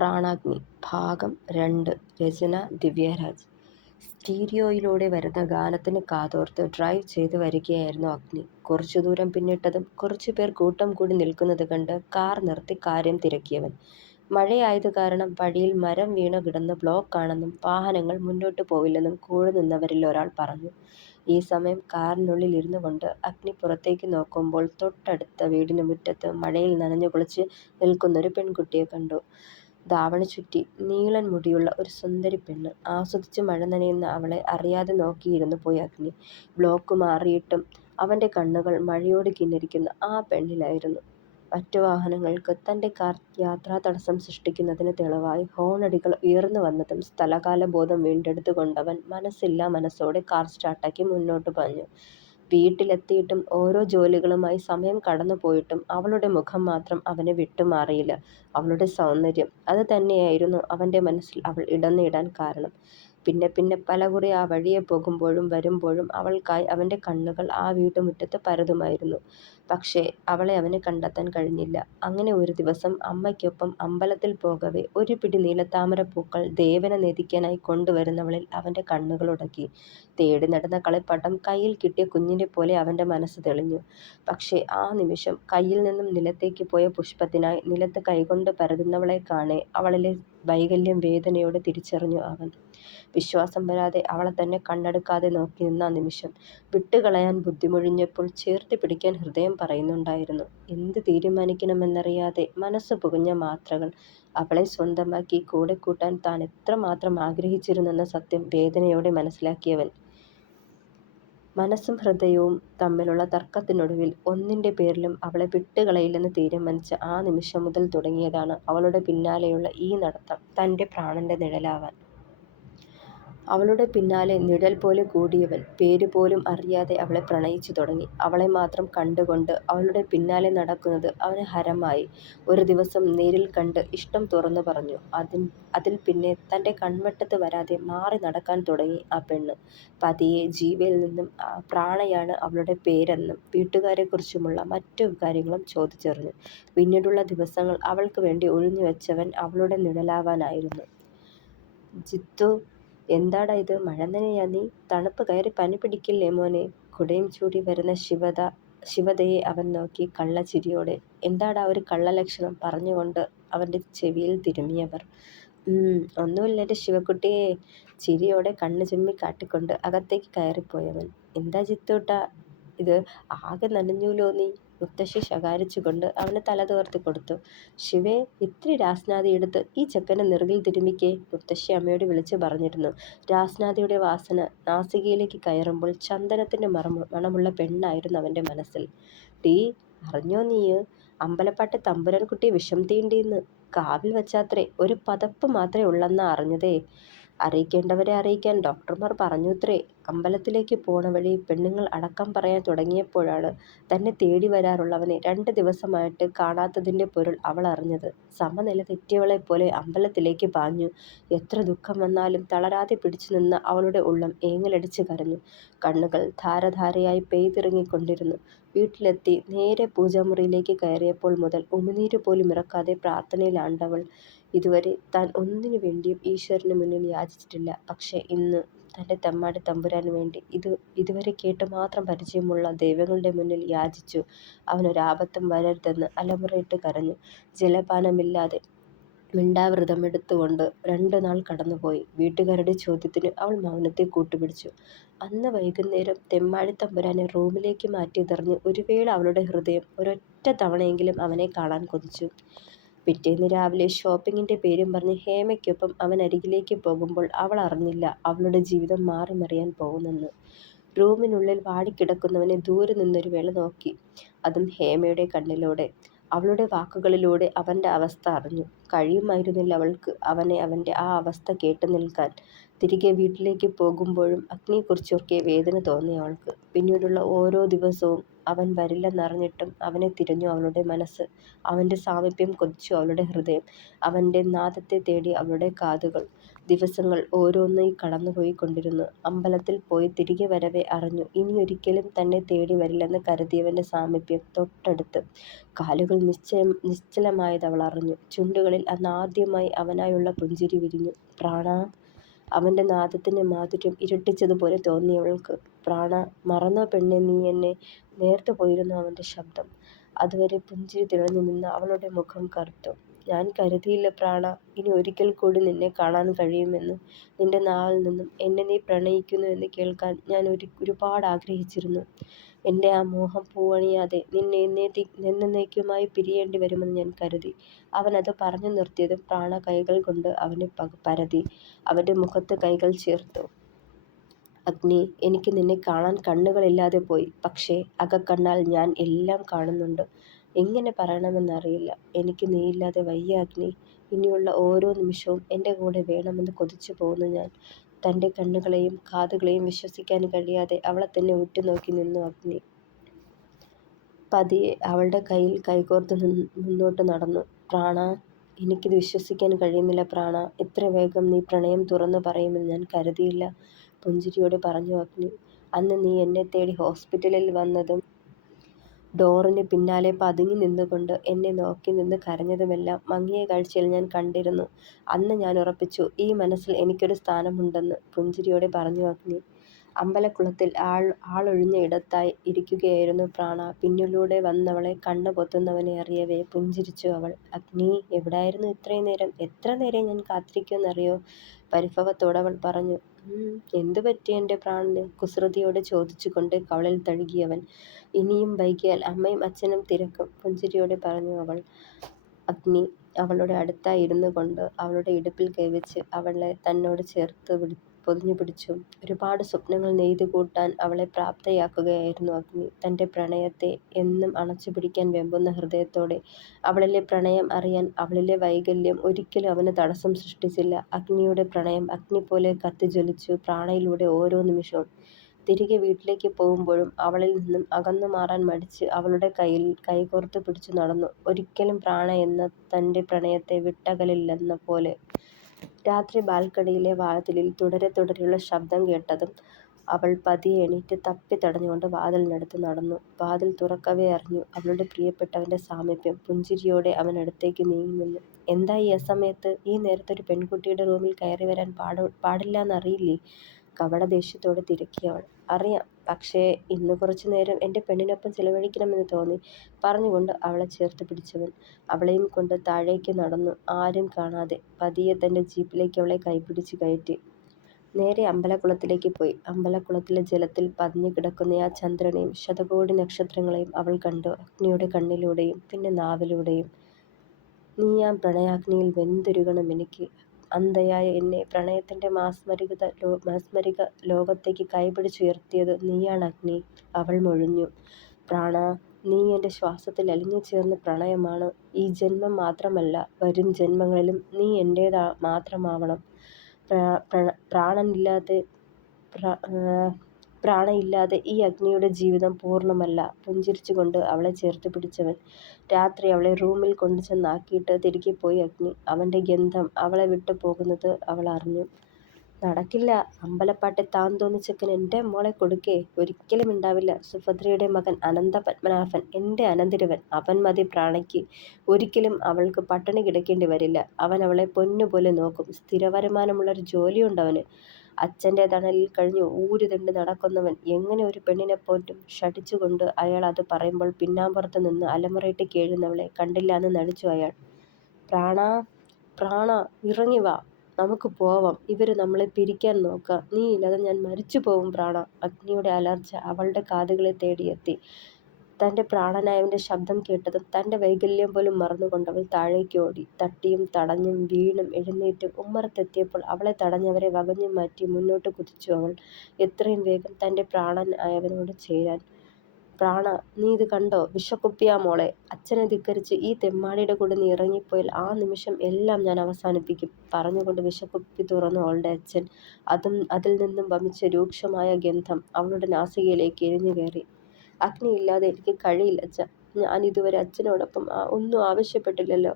പ്രാണാഗ്നി ഭാഗം 2. രചന ദിവ്യരാജ്. സ്റ്റീരിയോയിലൂടെ വരുന്ന ഗാനത്തിന് കാതോർത്ത് ഡ്രൈവ് ചെയ്ത് വരികയായിരുന്നു അഗ്നി. കുറച്ചു ദൂരം പിന്നിട്ടതും കുറച്ചുപേർ കൂട്ടം കൂടി നിൽക്കുന്നത് കണ്ട് കാർ നിർത്തി കാര്യം തിരക്കിയവൻ. മഴയായതു കാരണം വഴിയിൽ മരം വീണു കിടന്ന് ബ്ലോക്കാണെന്നും വാഹനങ്ങൾ മുന്നോട്ടു പോവില്ലെന്നും കൂടെ നിന്നവരിൽ ഒരാൾ പറഞ്ഞു. ഈ സമയം കാറിനുള്ളിൽ ഇരുന്നു കൊണ്ട് അഗ്നി പുറത്തേക്ക് നോക്കുമ്പോൾ തൊട്ടടുത്ത വീടിനു മുറ്റത്ത് മഴയിൽ നനഞ്ഞു കുളിച്ച് നിൽക്കുന്നൊരു പെൺകുട്ടിയെ കണ്ടു. ധാവണി ചുറ്റി നീളൻ മുടിയുള്ള ഒരു സുന്ദരി പെണ്ണ്. ആസ്വദിച്ച് മഴ നനയുന്ന അവളെ അറിയാതെ നോക്കിയിരുന്നു പോയി അഗ്നി. ബ്ലോക്ക് മാറിയിട്ടും അവന്റെ കണ്ണുകൾ മഴയോട് കിന്നിരിക്കുന്ന ആ പെണ്ണിലായിരുന്നു. മറ്റു വാഹനങ്ങൾക്ക് തന്റെ കാർ യാത്രാതടസ്സം സൃഷ്ടിക്കുന്നതിന് തെളിവായി ഹോണടികൾ ഉയർന്നു വന്നതും സ്ഥലകാല ബോധം വീണ്ടെടുത്തുകൊണ്ടവൻ മനസ്സില്ലാ മനസ്സോടെ കാർ സ്റ്റാർട്ടാക്കി മുന്നോട്ടു പാഞ്ഞു. വീട്ടിലെത്തിയിട്ടും ഓരോ ജോലികളുമായി സമയം കടന്നുപോയിട്ടും അവളുടെ മുഖം മാത്രം അവനെ വിട്ടുമാറിയില്ല. അവളുടെ സൗന്ദര്യം, അത് തന്നെയായിരുന്നു അവന്റെ മനസ്സിൽ അവൾ ഇടം നേടാൻ കാരണം. പിന്നെ പിന്നെ പലകുറി ആ വഴിയെ പോകുമ്പോഴും വരുമ്പോഴും അവൾക്കായി അവന്റെ കണ്ണുകൾ ആ വീട്ടുമുറ്റത്ത് പരതുമായിരുന്നു. പക്ഷേ അവളെ അവന് കണ്ടെത്താൻ കഴിഞ്ഞില്ല. അങ്ങനെ ഒരു ദിവസം അമ്മയ്ക്കൊപ്പം അമ്പലത്തിൽ പോകവെ ഒരു പിടി നീലത്താമരപ്പൂക്കൾ ദേവനെ നേദിക്കാനായി കൊണ്ടുവരുന്നവളിൽ അവന്റെ കണ്ണുകളുടക്കി. തേടി നടന്ന കളിപ്പാട്ടം കയ്യിൽ കിട്ടിയ കുഞ്ഞിനെ പോലെ അവന്റെ മനസ്സ് തെളിഞ്ഞു. പക്ഷേ ആ നിമിഷം കയ്യിൽ നിന്നും നിലത്തേക്ക് പോയ പുഷ്പത്തിനായി നിലത്ത് കൈകൊണ്ട് പരതുന്നവളെ കാണെ അവളിലെ വൈകല്യം വേദനയോടെ തിരിച്ചറിഞ്ഞു അവൻ. വിശ്വാസം വരാതെ അവളെ തന്നെ കണ്ണെടുക്കാതെ നോക്കി നിന്ന ആ നിമിഷം വിട്ടുകളയാൻ ബുദ്ധിമുഴിഞ്ഞപ്പോൾ ചേർത്ത് പിടിക്കാൻ ഹൃദയം പറയുന്നുണ്ടായിരുന്നു. എന്ത് തീരുമാനിക്കണമെന്നറിയാതെ മനസ്സ് പുകഞ്ഞ മാത്രകൾ. അവളെ സ്വന്തമാക്കി കൂടെ കൂട്ടാൻ താൻ എത്രമാത്രം ആഗ്രഹിച്ചിരുന്നെന്ന സത്യം വേദനയോടെ മനസ്സിലാക്കിയവൻ. മനസ്സും ഹൃദയവും തമ്മിലുള്ള തർക്കത്തിനൊടുവിൽ ഒന്നിന്റെ പേരിലും അവളെ വിട്ടുകളയില്ലെന്ന് തീരുമാനിച്ച ആ നിമിഷം മുതൽ തുടങ്ങിയതാണ് അവളുടെ പിന്നാലെയുള്ള ഈ നടത്തം. തന്റെ പ്രാണന്റെ നിഴലാവാൻ. അവളുടെ പിന്നാലെ നിഴൽ പോലെ കൂടിയവൻ പേരുപോലും അറിയാതെ അവളെ പ്രണയിച്ചു തുടങ്ങി. അവളെ മാത്രം കണ്ടുകൊണ്ട് അവളുടെ പിന്നാലെ നടക്കുന്നത് അവന് ഹരമായി. ഒരു ദിവസം നേരിൽ കണ്ട് ഇഷ്ടം തുറന്നു പറഞ്ഞു. അതിൽ പിന്നെ തന്റെ കൺവെട്ടത്ത് വരാതെ മാറി നടക്കാൻ തുടങ്ങി ആ പെണ്ണ്. പതിയെ ജീവയിൽ നിന്നും പ്രാണയാണ് അവളുടെ പേരെന്നും വീട്ടുകാരെക്കുറിച്ചുമുള്ള മറ്റു കാര്യങ്ങളും ചോദിച്ചറിഞ്ഞു. പിന്നീടുള്ള ദിവസങ്ങൾ അവൾക്ക് വേണ്ടി ഒഴിഞ്ഞുവെച്ചവൻ അവളുടെ നിഴലാവാനായിരുന്നു. ജിത്തു, എന്താടാ ഇത്, മഴ നനയാ നീ? തണുപ്പ് കയറി പനി പിടിക്കില്ലേ മോനെ? കുടയും ചൂടി വരുന്ന ശിവദയെ അവൻ നോക്കി കള്ളച്ചിരിയോടെ. എന്താടാ ഒരു കള്ളലക്ഷണം? പറഞ്ഞുകൊണ്ട് അവന്റെ ചെവിയിൽ തിരുമ്മിയവർ. ഒന്നുമില്ല എൻ്റെ ശിവക്കുട്ടിയെ. ചിരിയോടെ കണ്ണ് ചിമ്മി കാട്ടിക്കൊണ്ട് അകത്തേക്ക് കയറിപ്പോയവൻ. എന്താ ജിത്തൂട്ടാ ഇത്, ആകെ നനഞ്ഞൂലോ നീ? മുത്തശ്ശി ശകാരിച്ചുകൊണ്ട് അവന് തല തുവർത്തി കൊടുത്തു. ശിവേ, ഇത്തിരി രാസ്നാദി എടുത്ത് ഈ ചെക്കൻ്റെ നെറുകിൽ തിരുമ്മിക്കേ, മുത്തശ്ശി അമ്മയോട് വിളിച്ചു പറഞ്ഞിരുന്നു. രാസ്നാദിയുടെ വാസന നാസികയിലേക്ക് കയറുമ്പോൾ ചന്ദനത്തിന്റെ മണമുള്ള പെണ്ണായിരുന്നു അവന്റെ മനസ്സിൽ. ടീ, അറിഞ്ഞോ നീയ്, അമ്പലപ്പാട്ട് തമ്പുരാൻകുട്ടി വിഷം തീണ്ടീന്ന്. കാവിൽ വച്ചാത്രേ, ഒരു പതപ്പ് മാത്രമേ ഉള്ളെന്നാ അറിഞ്ഞതേ. അറിയിക്കേണ്ടവരെ അറിയിക്കാൻ ഡോക്ടർമാർ പറഞ്ഞുത്രേ. അമ്പലത്തിലേക്ക് പോണ വഴി പെണ്ണുങ്ങൾ അടക്കം പറയാൻ തുടങ്ങിയപ്പോഴാണ് തന്നെ തേടി വരാറുള്ളവനെ 2 ദിവസമായിട്ട് കാണാത്തതിന്റെ പൊരുൾ അവൾ അറിഞ്ഞത്. സമനില തെറ്റിയവളെപ്പോലെ അമ്പലത്തിലേക്ക് പാഞ്ഞു. എത്ര ദുഃഖം വന്നാലും തളരാതെ പിടിച്ചു നിന്ന അവളുടെ ഉള്ളം ഏങ്ങലടിച്ച് കരഞ്ഞു. കണ്ണുകൾ ധാരധാരയായി പെയ്തിറങ്ങിക്കൊണ്ടിരുന്നു. വീട്ടിലെത്തി നേരെ പൂജാമുറിയിലേക്ക് കയറിയപ്പോൾ മുതൽ ഉമിനീര് പോലും ഇറക്കാതെ പ്രാർത്ഥനയിലാണ്ടവൾ. ഇതുവരെ താൻ ഒന്നിനു വേണ്ടിയും ഈശ്വരന് മുന്നിൽ യാചിച്ചിട്ടില്ല. പക്ഷേ ഇന്ന് തന്റെ തെമ്മാടി തമ്പുരാന് വേണ്ടി ഇതുവരെ കേട്ട് മാത്രം പരിചയമുള്ള ദൈവങ്ങളുടെ മുന്നിൽ യാചിച്ചു. അവനൊരാപത്തും വരരുതെന്ന് അലമുറയിട്ട് കരഞ്ഞു. ജലപാനമില്ലാതെ മിണ്ടാവ്രതമെടുത്തുകൊണ്ട് 2 നാൾ കടന്നുപോയി. വീട്ടുകാരുടെ ചോദ്യത്തിന് അവൾ മൗനത്തെ കൂട്ടുപിടിച്ചു. അന്ന് വൈകുന്നേരം തെമ്മാടി തമ്പുരാനെ റൂമിലേക്ക് മാറ്റിയതറിഞ്ഞ് ഒരു വേള അവളുടെ ഹൃദയം ഒരൊറ്റ തവണയെങ്കിലും അവനെ കാണാൻ കൊതിച്ചു. പിറ്റേന്ന് രാവിലെ ഷോപ്പിങ്ങിന്റെ പേരും പറഞ്ഞ് ഹേമയ്ക്കൊപ്പം അവൻ അരികിലേക്ക് പോകുമ്പോൾ അവൾ അറിഞ്ഞില്ല അവളുടെ ജീവിതം മാറിമറിയാൻ പോകുന്നെന്ന്. റൂമിനുള്ളിൽ വാടിക്കിടക്കുന്നവനെ ദൂരെ നിന്നൊരു വേള നോക്കി. അതും ഹേമയുടെ കണ്ണിലൂടെ. അവളുടെ വാക്കുകളിലൂടെ അവന്റെ അവസ്ഥ അറിഞ്ഞു. കഴിയുമായിരുന്നില്ല അവൾക്ക് അവന്റെ ആ അവസ്ഥ കേട്ടു നിൽക്കാൻ. തിരികെ വീട്ടിലേക്ക് പോകുമ്പോഴും അഗ്നിയെക്കുറിച്ചോർക്കെ വേദന തോന്നി അവൾക്ക്. പിന്നീടുള്ള ഓരോ ദിവസവും അവൻ വരില്ലെന്നറിഞ്ഞിട്ടും അവനെ തിരഞ്ഞു അവളുടെ മനസ്സ്. അവൻ്റെ സാമീപ്യം കൊതിച്ചു അവളുടെ ഹൃദയം. അവൻ്റെ നാദത്തെ തേടി അവളുടെ കാതുകൾ. ദിവസങ്ങൾ ഓരോന്നായി കടന്നുപോയിക്കൊണ്ടിരുന്നു. അമ്പലത്തിൽ പോയി തിരികെ വരവെ അറിഞ്ഞു ഇനിയൊരിക്കലും തന്നെ തേടി വരില്ലെന്ന് കരുതിയവൻ്റെ സാമീപ്യം തൊട്ടടുത്ത്. കാലുകൾ നിശ്ചലമായതവൾ അറിഞ്ഞു. ചുണ്ടുകളിൽ അന്നാദ്യമായി അവനായുള്ള പുഞ്ചിരി വിരിഞ്ഞു. പ്രാണാ. അവൻ്റെ നാദത്തിൻ്റെ മാധുര്യം ഇരട്ടിച്ചതുപോലെ തോന്നിയവൾക്ക്. പ്രാണ. മറന്നോ പെണ്ണേ നീ എന്നെ? നേർത്തു പോയിരുന്നു അവൻ്റെ ശബ്ദം. അതുവരെ പുഞ്ചിരി തിളഞ്ഞു നിന്ന അവളുടെ മുഖം കറുത്തു. ഞാൻ കരുതിയില്ല പ്രാണ, ഇനി ഒരിക്കൽ കൂടി നിന്നെ കാണാൻ കഴിയുമെന്ന്. നിന്റെ നാവിൽ നിന്നും എന്നെ നീ പ്രണയിക്കുന്നു എന്ന് കേൾക്കാൻ ഞാൻ ഒരുപാട് ആഗ്രഹിച്ചിരുന്നു. എൻ്റെ ആ മോഹം പൂവണിയാതെ നിന്നെ എന്നേക്കുമായി പിരിയേണ്ടി വരുമെന്ന് ഞാൻ കരുതി. അവൻ അത് പറഞ്ഞു നിർത്തിയതും പ്രാണ കൈകൾ കൊണ്ട് അവനെ പരതി അവൻ്റെ മുഖത്ത് കൈകൾ ചേർത്തു. അഗ്നി, എനിക്ക് നിന്നെ കാണാൻ കണ്ണുകളില്ലാതെ പോയി. പക്ഷേ അകക്കണ്ണാൽ ഞാൻ എല്ലാം കാണുന്നുണ്ട്. എങ്ങനെ പറയണമെന്നറിയില്ല. എനിക്ക് നീയില്ലാതെ വയ്യ അഗ്നി. ഇനിയുള്ള ഓരോ നിമിഷവും എൻ്റെ കൂടെ വേണമെന്ന് കൊതിച്ചു പോകുന്നു ഞാൻ. തൻ്റെ കണ്ണുകളെയും കാതുകളെയും വിശ്വസിക്കാൻ കഴിയാതെ അവളെ തന്നെ ഉറ്റുനോക്കി നിന്നു അഗ്നി. പതിയെ അവളുടെ കയ്യിൽ കൈകോർത്ത് മുന്നോട്ട് നടന്നു. പ്രാണ. എനിക്കിത് വിശ്വസിക്കാൻ കഴിയുന്നില്ല പ്രാണ. ഇത്ര വേഗം നീ പ്രണയം തുറന്നു പറയുമെന്ന് ഞാൻ കരുതിയില്ല. പുഞ്ചിരിയോടെ പറഞ്ഞു അഗ്നി. അന്ന് നീ എന്നെ തേടി ഹോസ്പിറ്റലിൽ വന്നതും ഡോറിന് പിന്നാലെ പതുങ്ങി നിന്നുകൊണ്ട് എന്നെ നോക്കി നിന്ന് കരഞ്ഞതുമെല്ലാം മങ്ങിയ കാഴ്ചയിൽ ഞാൻ കണ്ടിരുന്നു. അന്ന് ഞാൻ ഉറപ്പിച്ചു ഈ മനസ്സിൽ എനിക്കൊരു സ്ഥാനമുണ്ടെന്ന്. പുഞ്ചിരിയോടെ പറഞ്ഞു അഗ്നി. അമ്പലക്കുളത്തിൽ ആളൊഴിഞ്ഞ ഇടത്തായി ഇരിക്കുകയായിരുന്നു പ്രാണ. പിന്നിലൂടെ വന്നവളെ കണ്ണു പൊത്തുന്നവനെ അറിയവേ പുഞ്ചിരിച്ചു അവൾ. അഗ്നി, എവിടായിരുന്നു ഇത്രയും നേരം? എത്ര നേരം ഞാൻ കാത്തിരിക്കുമെന്നറിയോ? പരിഭവത്തോടവൾ പറഞ്ഞു. എന്തു പറ്റി എൻ്റെ പ്രാണന്? കുസൃതിയോടെ ചോദിച്ചുകൊണ്ട് കവളിൽ തഴുകിയവൻ. ഇനിയും വൈകിയാൽ അമ്മയും അച്ഛനും തിരക്കും. പുഞ്ചിരിയോടെ പറഞ്ഞു അവൾ. അഗ്നി അവളുടെ അടുത്തായി ഇരുന്നു കൊണ്ട് അവളുടെ ഇടുപ്പിൽ കൈവച്ച് അവളെ തന്നോട് ചേർത്ത് പൊതിഞ്ഞു പിടിച്ചു. ഒരുപാട് സ്വപ്നങ്ങൾ നെയ്തു കൂട്ടാൻ അവളെ പ്രാപ്തയാക്കുകയായിരുന്നു അഗ്നി. തൻ്റെ പ്രണയത്തെ എന്നും അണച്ചുപിടിക്കാൻ വെമ്പുന്ന ഹൃദയത്തോടെ. അവളിലെ പ്രണയം അറിയാൻ അവളിലെ വൈകല്യം ഒരിക്കലും അവന് തടസ്സം സൃഷ്ടിച്ചില്ല. അഗ്നിയുടെ പ്രണയം അഗ്നി പോലെ കത്തിജ്വലിച്ചു പ്രാണയിലൂടെ ഓരോ നിമിഷവും. തിരികെ വീട്ടിലേക്ക് പോകുമ്പോഴും അവളിൽ നിന്നും അകന്നു മാറാൻ മടിച്ച് അവളുടെ കയ്യിൽ കൈകോർത്ത് പിടിച്ചു നടന്നു. ഒരിക്കലും പ്രാണ എന്ന തൻ്റെ പ്രണയത്തെ വിട്ടകലില്ലെന്ന പോലെ. രാത്രി ബാൽക്കണിയിലെ വാതിലിൽ തുടരെയുള്ള ശബ്ദം കേട്ടതും അവൾ പതിയെ എണീറ്റ് തപ്പി തടഞ്ഞുകൊണ്ട് വാതിലിനടുത്ത് നടന്നു. വാതിൽ തുറക്കവേ അറിഞ്ഞു അവളുടെ പ്രിയപ്പെട്ടവൻ്റെ സാമീപ്യം. പുഞ്ചിരിയോടെ അവൻ അടുത്തേക്ക് നീങ്ങി നിന്നു. എന്താ ഈ അസമയത്ത്? ഈ നേരത്തൊരു പെൺകുട്ടിയുടെ റൂമിൽ കയറി വരാൻ പാടില്ലാന്നറിയില്ലേ? കപട ദേഷ്യത്തോടെ തിരക്കിയവൾ. അറിയാം, പക്ഷേ ഇന്ന് കുറച്ചു നേരം എൻ്റെ പെണ്ണിനൊപ്പം ചിലവഴിക്കണമെന്ന് തോന്നി. പറഞ്ഞുകൊണ്ട് അവളെ ചേർത്ത് പിടിച്ചവൻ അവളെയും കൊണ്ട് താഴേക്ക് നടന്നു. ആരും കാണാതെ പതിയെ തൻ്റെ ജീപ്പിലേക്ക് അവളെ കൈപിടിച്ച് കയറ്റി നേരെ അമ്പലക്കുളത്തിലേക്ക് പോയി. അമ്പലക്കുളത്തിലെ ജലത്തിൽ പതിഞ്ഞു കിടക്കുന്ന ആ ചന്ദ്രനെയും ശതകോടി നക്ഷത്രങ്ങളെയും അവൾ കണ്ടു. അഗ്നിയുടെ കണ്ണിലൂടെയും പിന്നെ നാവിലൂടെയും. നീയാം പ്രണയാഗ്നിയിൽ വെന്തുരുകണം എനിക്ക്. അന്ധയായ എന്നെ പ്രണയത്തിൻ്റെ മാസ്മരിക ലോകത്തേക്ക് കൈപിടിച്ചുയർത്തിയത് നീയാണ് അഗ്നി. അവൾ മൊഴിഞ്ഞു. പ്രാണ, നീ എൻ്റെ ശ്വാസത്തിൽ അലിഞ്ഞു ചേർന്ന പ്രണയമാണ്. ഈ ജന്മം മാത്രമല്ല, വരും ജന്മങ്ങളിലും നീ എൻ്റേത് മാത്രമാവണം. പ്രാണയില്ലാതെ ഈ അഗ്നിയുടെ ജീവിതം പൂർണ്ണമല്ല. പുഞ്ചിരിച്ചുകൊണ്ട് അവളെ ചേർത്ത് പിടിച്ചവൻ രാത്രി അവളെ റൂമിൽ കൊണ്ടുചെന്നാക്കിയിട്ട് തിരികെ പോയി അഗ്നി. അവൻ്റെ ഗന്ധം അവളെ വിട്ടു പോകുന്നത് അവൾ അറിഞ്ഞു. നടക്കില്ല. അമ്പലപ്പാട്ടെ താൻ തോന്നിച്ചെക്കൻ എൻ്റെ മോളെ കൊടുക്കേ? ഒരിക്കലും ഉണ്ടാവില്ല. സുഭദ്രയുടെ മകൻ അനന്തപത്മനാഭൻ, എൻ്റെ അനന്തിരവൻ, അവൻ മതി പ്രാണയ്ക്ക്. ഒരിക്കലും അവൾക്ക് പട്ടിണി കിടക്കേണ്ടി വരില്ല. അവൻ അവളെ പൊന്നുപോലെ നോക്കും. സ്ഥിരവരുമാനമുള്ളൊരു ജോലിയുണ്ടവന്. അച്ഛൻ്റെ തണലിൽ കഴിഞ്ഞ് ഊരുതണ്ട് നടക്കുന്നവൻ എങ്ങനെ ഒരു പെണ്ണിനെ പോറ്റും? ശഠിച്ചുകൊണ്ട് അയാൾ അത് പറയുമ്പോൾ പിന്നാമ്പുറത്ത് നിന്ന് അലമുറയിട്ട് കേഴുന്നവളെ കണ്ടില്ലാന്ന് നടിച്ചു അയാൾ. പ്രാണ, ഇറങ്ങി വാ, നമുക്ക് പോവാം. ഇവര് നമ്മളെ പിരിക്കാൻ നോക്കുക. നീ ഇല്ലാതെ ഞാൻ മരിച്ചു പോവും പ്രാണ. അഗ്നിയുടെ അലർച്ച അവളുടെ കാതുകളെ തേടിയെത്തി. തൻ്റെ പ്രാണനായവൻ്റെ ശബ്ദം കേട്ടതും തൻ്റെ വൈകല്യം പോലും മറന്നുകൊണ്ടവൾ താഴേക്ക് ഓടി. തട്ടിയും തടഞ്ഞും വീണും എഴുന്നേറ്റും ഉമ്മറത്തെത്തിയപ്പോൾ അവളെ തടഞ്ഞവരെ വകഞ്ഞു മാറ്റി മുന്നോട്ട് കുതിച്ചു അവൾ. എത്രയും വേഗം തൻ്റെ പ്രാണനായവനോട് ചേരാൻ. പ്രാണ, നീ ഇത് കണ്ടോ? വിഷക്കുപ്പിയാ മോളെ. അച്ഛനെ ധിക്കരിച്ച് ഈ തെമ്മാടിയുടെ കൂടെ നീ ഇറങ്ങിപ്പോയാൽ ആ നിമിഷം എല്ലാം ഞാൻ അവസാനിപ്പിക്കും. പറഞ്ഞുകൊണ്ട് വിഷക്കുപ്പി തുറന്നു അവളുടെ അച്ഛൻ. അതിൽ നിന്നും വമിച്ച രൂക്ഷമായ ഗന്ധം അവളുടെ നാസികയിലേക്ക് എരിഞ്ഞു കയറി. അഗ്നിയില്ലാതെ എനിക്ക് കഴിയില്ല അച്ഛാ. ഞാൻ ഇതുവരെ അച്ഛനോടൊപ്പം ഒന്നും ആവശ്യപ്പെട്ടില്ലല്ലോ.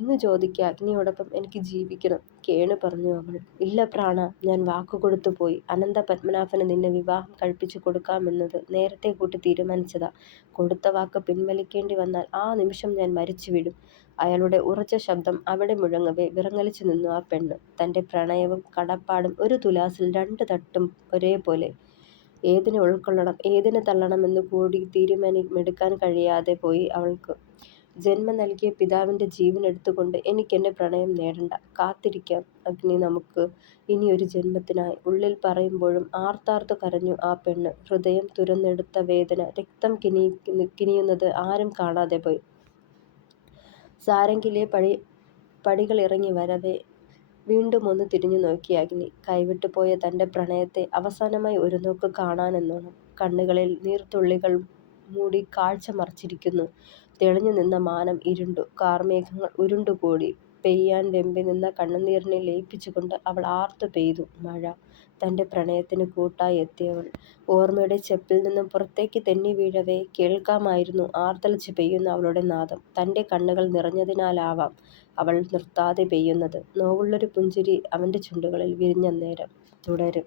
ഇന്ന് ചോദിക്കുക, അഗ്നിയോടൊപ്പം എനിക്ക് ജീവിക്കണം, കേണു പറഞ്ഞു അവൾ. ഇല്ല പ്രാണ, ഞാൻ വാക്കുകൊടുത്തു പോയി. അനന്ത പത്മനാഭന് നിന്നെ വിവാഹം കഴിപ്പിച്ചു കൊടുക്കാമെന്നത് നേരത്തെ കൂട്ടി തീരുമാനിച്ചതാ. കൊടുത്ത വാക്ക് പിൻവലിക്കേണ്ടി വന്നാൽ ആ നിമിഷം ഞാൻ മരിച്ചു വീഴും. അയാളുടെ ഉറച്ച ശബ്ദം അവിടെ മുഴങ്ങവേ വിറങ്ങലിച്ചു നിന്നു ആ പെണ്ണ്. തന്റെ പ്രണയവും കടപ്പാടും ഒരു തുലാസിൽ 2 തട്ടും ഒരേപോലെ. ഏതിനെ ഉൾക്കൊള്ളണം, ഏതിനെ തള്ളണമെന്ന് കൂടി തീരുമാനമെടുക്കാൻ കഴിയാതെ പോയി അവൾക്ക്. ജന്മം നൽകിയ പിതാവിന്റെ ജീവനെടുത്തുകൊണ്ട് എനിക്കെന്റെ പ്രണയം നേടണ്ട. കാത്തിരിക്കാം അഗ്നി നമുക്ക്, ഇനിയൊരു ജന്മത്തിനായി. ഉള്ളിൽ പറയുമ്പോഴും ആർത്താർത്തു കരഞ്ഞു ആ പെണ്ണ്. ഹൃദയം തുരന്നെടുത്ത വേദന. രക്തം കിനിയുന്നത് ആരും കാണാതെ പോയി. സാരംഗിലെ പടികളിറങ്ങി വരവേ വീണ്ടും ഒന്ന് തിരിഞ്ഞു നോക്കി അഗ്നി. കൈവിട്ടുപോയ തന്റെ പ്രണയത്തെ അവസാനമായി ഒരു നോക്ക് കാണാനെന്നോണം. കണ്ണുകളിൽ നീർത്തുള്ളികൾ മൂടി കാഴ്ച മറച്ചിരിക്കുന്നു. തെളിഞ്ഞു നിന്ന മാനം ഇരുണ്ടു. കാർമേഘങ്ങൾ ഉരുണ്ടുകൂടി. പെയ്യാൻ വെമ്പി നിന്ന കണ്ണുനീരിനെ ലയിപ്പിച്ചുകൊണ്ട് അവൾ ആർത്തു പെയ്തു. മഴ. തന്റെ പ്രണയത്തിന് കൂട്ടായി എത്തിയവൾ. ഓർമ്മയുടെ ചെപ്പിൽ നിന്നും പുറത്തേക്ക് തെന്നി വീഴവേ കേൾക്കാമായിരുന്നു ആർത്തലച്ച് പെയ്യുന്ന അവളുടെ നാദം. തന്റെ കണ്ണുകൾ നിറഞ്ഞതിനാലാവാം അവൾ നിർത്താതെ പെയ്യുന്നത്. നോവുള്ളൊരു പുഞ്ചിരി അവന്റെ ചുണ്ടുകളിൽ വിരിഞ്ഞന്നേരം. തുടരും.